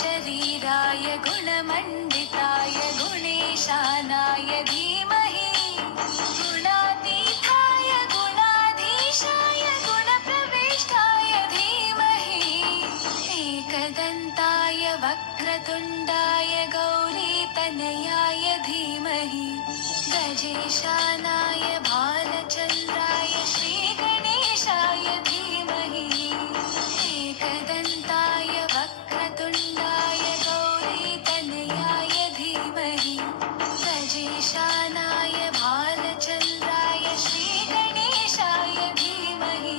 शरीराय गुणमण्डिताय गुणेशानाय धीमहि गुणातीताय गुणाधीशाय गुणप्रविष्टाय धीमहि एकदन्ताय वक्रतुण्डाय गौरीतनयाय धीमहि गजेशानाय भालचन्द्राय श्रीगणेशाय धीमहि एकदन्ताय वक्रतुण्डाय गौरीतनयाय धीमहि गजेशानाय भालचन्द्राय श्रीगणेशाय धीमहि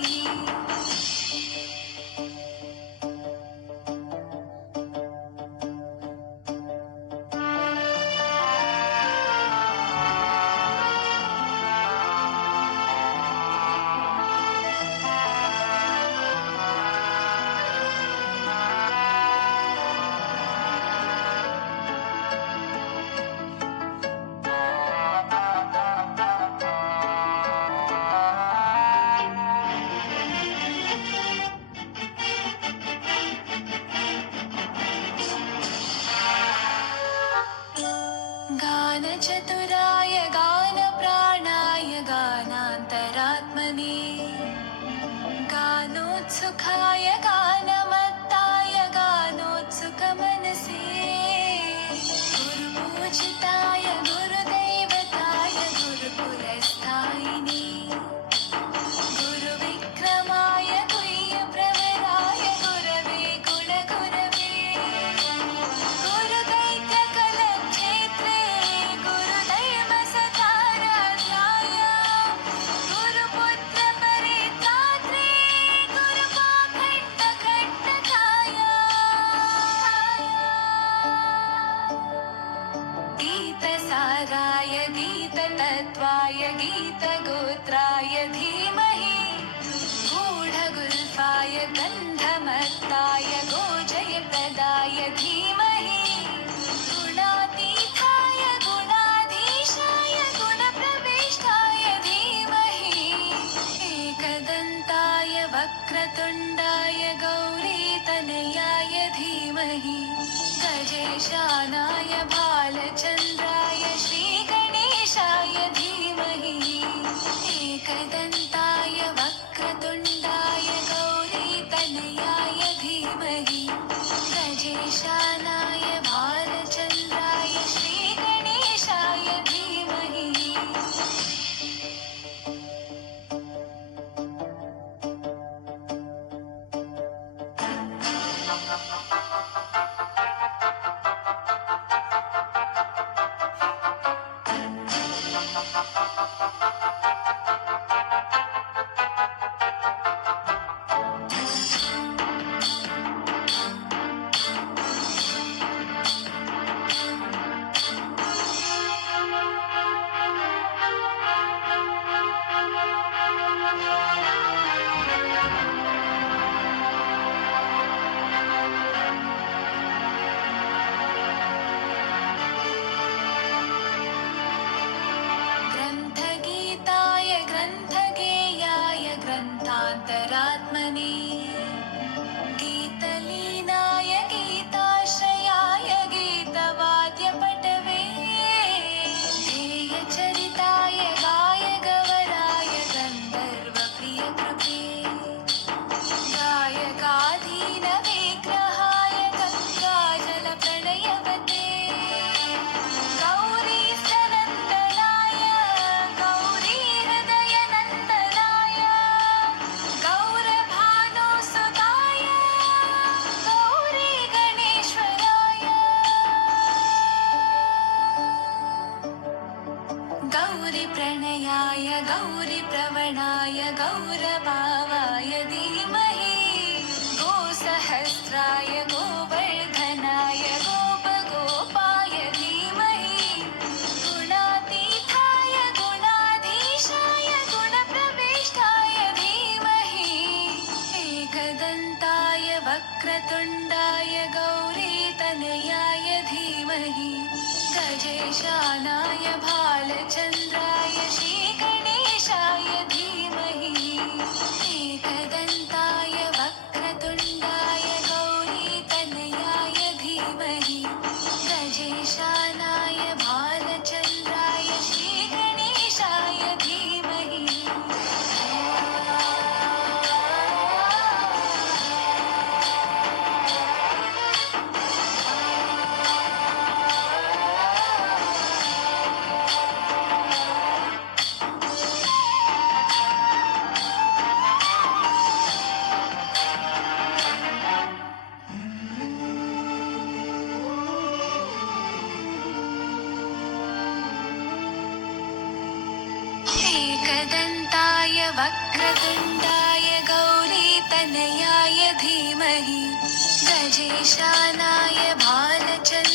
गानचतुराय गानप्राणाय गानान्तरात्मने गानोत्सुकाय गानमत्ताय गानोत्सुकमनसे गुरुपूजिताय गुरुदैवताय गुरुकुलस्थायिने गुरुविक्रमाय गुह्यप्रवराय गुरवे गुणगुरवे गुरुदैत्यकलक्षेत्रे गुरुदैवसताराध्याय गुरुपुत्रपरित्रात्रे गुरुपाखण्डखण्डकाय गीतसाराय गीततत्त्वाय गीतगोत्राय धीमहि गूढगुल्फाय गन्धमत्ताय गोजयप्रदाय धीमहि गुणातीताय गुणाधीशाय गुणप्रविष्टाय धीमहि एकदन्ताय वक्रतुण्डाय गौरीतनयाय धीमहि गजेशानाय भालचन्द्राय श्रीगणेशाय धीमहि एकदन्ताय वक्रतुण्डाय गौरीतनयाय धीमहि गजेशानाय भालचन्द्राय श्रीगणेशाय धीमहि ग्रन्थगीताय ग्रन्थगेयाय ग्रन्थान्तरात्मने गीतलीनाय गीताश्रयाय गीतवाद्यपटवे ध्येयचरिताय गायगवराय गन्धर्वप्रियकृते गायकाधीनविग्रहाय गङ्गाजलप्रणयवते गौरीस्तनन्दनाय गौरीहृदयनन्दनाय गौरभानुसुताय गौरीगणेश्वराय गौरीप्रणयाय गौरीप्रवणाय गौरभावाय धीमहि गोसहस्राय गोवर्धनाय गोपगोपाय धीमहि गुणातीताय गुणाधीशाय गुणप्रविष्टाय धीमहि एकदन्ताय वक्रतुण्डाय गौरीतनयाय धीमहि गजेशानाय भालचन्द्राय श्रीगणेशाय धीमहि एकदन्ताय वक्रतुण्डाय गौरीतनयाय धीमहि गजेशानाय भालचन्द्राय श्रीगणेशाय धीमहि एकदन्ताय वक्रतुण्डाय गौरीतनयाय धीमहि गजेशानाय भालचन्द्राय